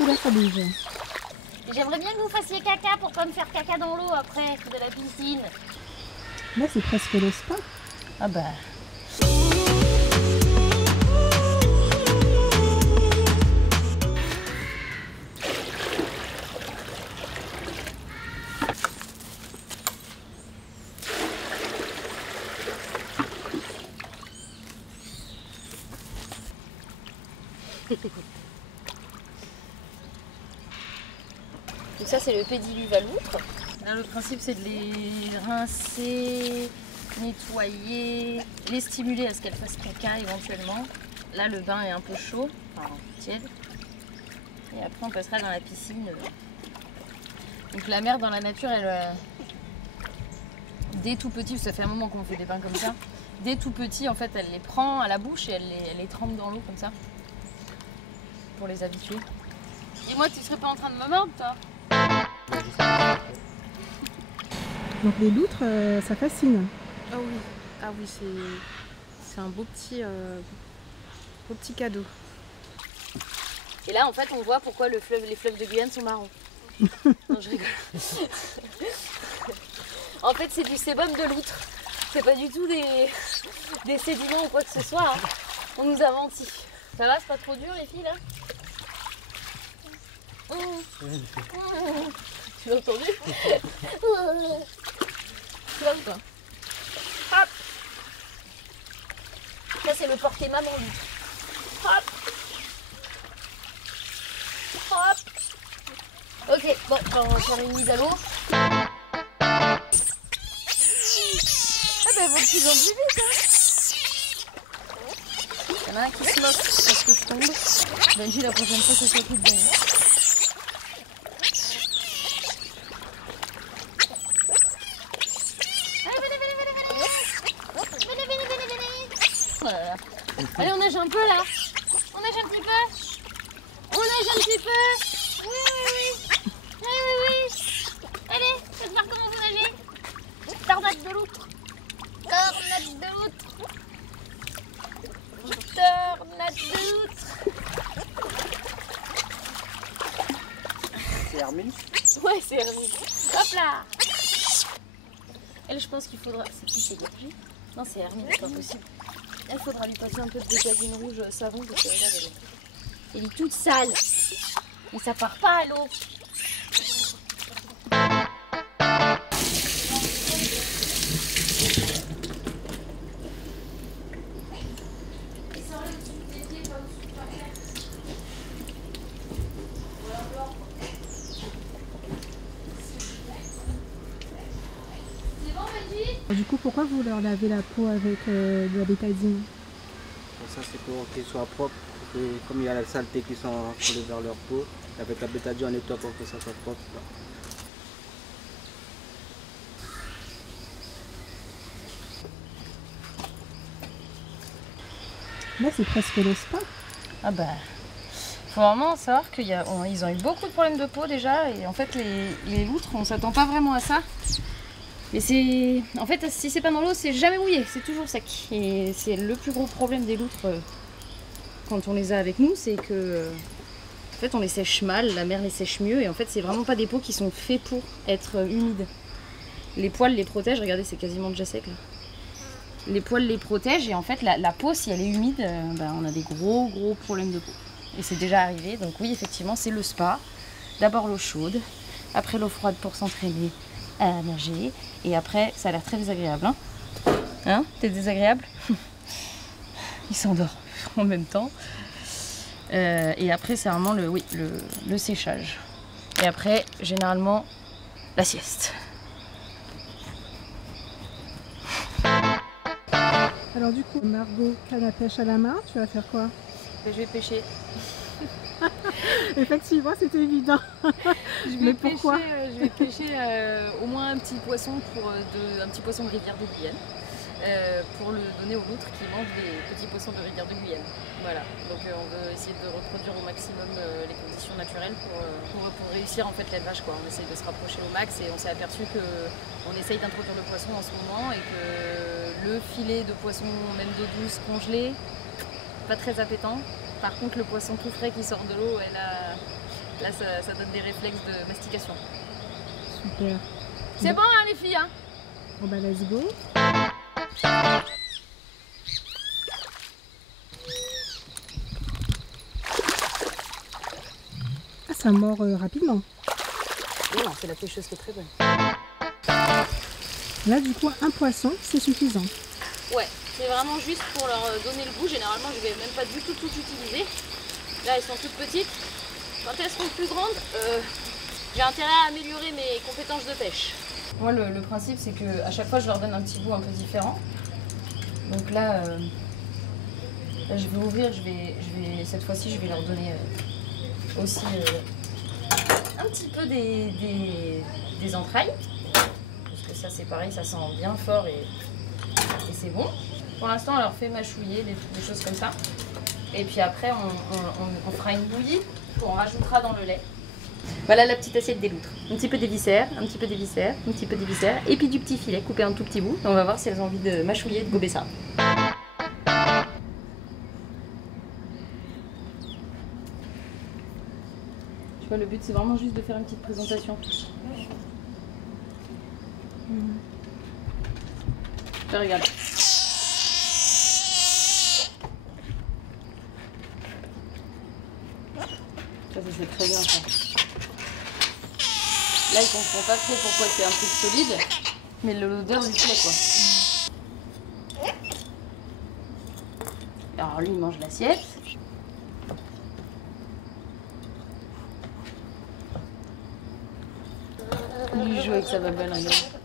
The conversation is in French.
Oula, ça bouge. J'aimerais bien que vous fassiez caca pour pas me faire caca dans l'eau après de la piscine. Là, c'est presque le spa. Ah bah. Donc ça c'est le pédiluve à loutre. Là le principe c'est de les rincer, nettoyer, les stimuler à ce qu'elles fassent caca éventuellement. Là le bain est un peu chaud, enfin tiède. Et après on passera dans la piscine. Donc la mer dans la nature elle... Dès tout petit, ça fait un moment qu'on fait des bains comme ça. Dès tout petit en fait elle les prend à la bouche et elle les trempe dans l'eau comme ça. Pour les habituer. Et moi tu serais pas en train de me mordre toi? Donc les loutres, ça fascine. Ah oui, c'est un beau petit cadeau. Et là en fait on voit pourquoi les fleuves de Guyane sont marrons. Non je rigole. En fait c'est du sébum de loutre. C'est pas du tout des sédiments ou quoi que ce soit. Hein. On nous a menti. Ça va, c'est pas trop dur les filles là? Tu l'as entendu? Tu l'as ou pas? Hop! Ça c'est le porté maman loutre. Hop! Hop! Ok, bon, on va faire une mise à l'eau. Ah bah elles vont de plus en plus vite hein. Il y en a un qui se moque parce que je tombe. Benji la prochaine fois c'est ça qui te donne. Voilà. Allez, on nage un peu là. On nage un petit peu. On nage un petit peu. Oui, oui, oui. Oui, oui, oui. Allez, faites voir comment vous nagez. Tornade de loutre. Tornade de loutre. Tornade de loutre. C'est Hermine? Ouais, c'est Hermine. Hop là. Elle, je pense qu'il faudra... C'est qui, c'est Hermine? Non, c'est Hermine, c'est pas possible. Il faudra lui passer un peu de bétadine rouge savon parce que regarde, elle est toute sale. Et ça part pas à l'eau. Du coup, pourquoi vous leur lavez la peau avec de la bétadine? Ça c'est pour qu'ils soient propres. Comme il y a la saleté qui sont collées vers leur peau, avec la bétadine on nettoie pour que ça soit propre. Là, c'est presque le spa. Ah bah... Faut vraiment savoir qu'ils ont eu beaucoup de problèmes de peau déjà. Et en fait, les loutres, on s'attend pas vraiment à ça. Mais c'est... En fait, si c'est pas dans l'eau, c'est jamais mouillé. C'est toujours sec. Et c'est le plus gros problème des loutres quand on les a avec nous, c'est que... En fait, on les sèche mal, la mer les sèche mieux. Et en fait, c'est vraiment pas des peaux qui sont faits pour être humides. Les poils les protègent. Regardez, c'est quasiment déjà sec là. Les poils les protègent et en fait, la peau, si elle est humide, on a des gros problèmes de peau. Et c'est déjà arrivé. Donc oui, effectivement, c'est le spa. D'abord l'eau chaude, après l'eau froide pour s'entraîner à nager. Et après, ça a l'air très désagréable. Hein, t'es désagréable? Il s'endort en même temps. Et après, c'est vraiment le séchage. Et après, généralement, la sieste. Alors du coup, Margot, canne à pêche à la main, tu vas faire quoi? Je vais pêcher. Effectivement, c'était évident. Mais pourquoi? Je vais pêcher au moins un petit poisson un petit poisson de rivière de Guyane. Pour le donner aux loutres qui mangent des petits poissons de rivière de Guyane. Voilà, donc on veut essayer de reproduire au maximum les conditions naturelles pour réussir en fait l'élevage quoi. On essaye de se rapprocher au max et on s'est aperçu qu'on essaye d'introduire le poisson en ce moment et que le filet de poisson même d'eau douce congelé, pas très appétant. Par contre le poisson tout frais qui sort de l'eau, Là, ça donne des réflexes de mastication. Super. C'est bon, hein, les filles, hein? Bon bah let's go. Ah, ça mord rapidement. Non, c'est la pêcheuse qui est très bonne. Là, du coup, un poisson, c'est suffisant. Ouais, c'est vraiment juste pour leur donner le goût. Généralement, je vais même pas du tout utiliser. Là, elles sont toutes petites. Quand elles seront plus grandes, j'ai intérêt à améliorer mes compétences de pêche. Moi, le principe, c'est qu'à chaque fois, je leur donne un petit goût un peu différent. Donc là, je vais ouvrir, cette fois-ci, je vais leur donner aussi un petit peu des entrailles. Parce que ça, c'est pareil, ça sent bien fort et c'est bon. Pour l'instant, on leur fait mâchouiller, des choses comme ça. Et puis après, on fera une bouillie qu'on rajoutera dans le lait. Voilà la petite assiette des loutres. Un petit peu des viscères, un petit peu des viscères, un petit peu des viscères. Et puis du petit filet coupé en tout petits bouts. Et on va voir si elles ont envie de mâchouiller, de gober ça. Tu vois, le but, c'est vraiment juste de faire une petite présentation. Regarde. Ça c'est très bien ça. Là ils comprennent pas trop pourquoi c'est un truc solide, mais l'odeur lui plaît quoi. Alors lui il mange l'assiette. Lui il joue avec sa babelle, regarde.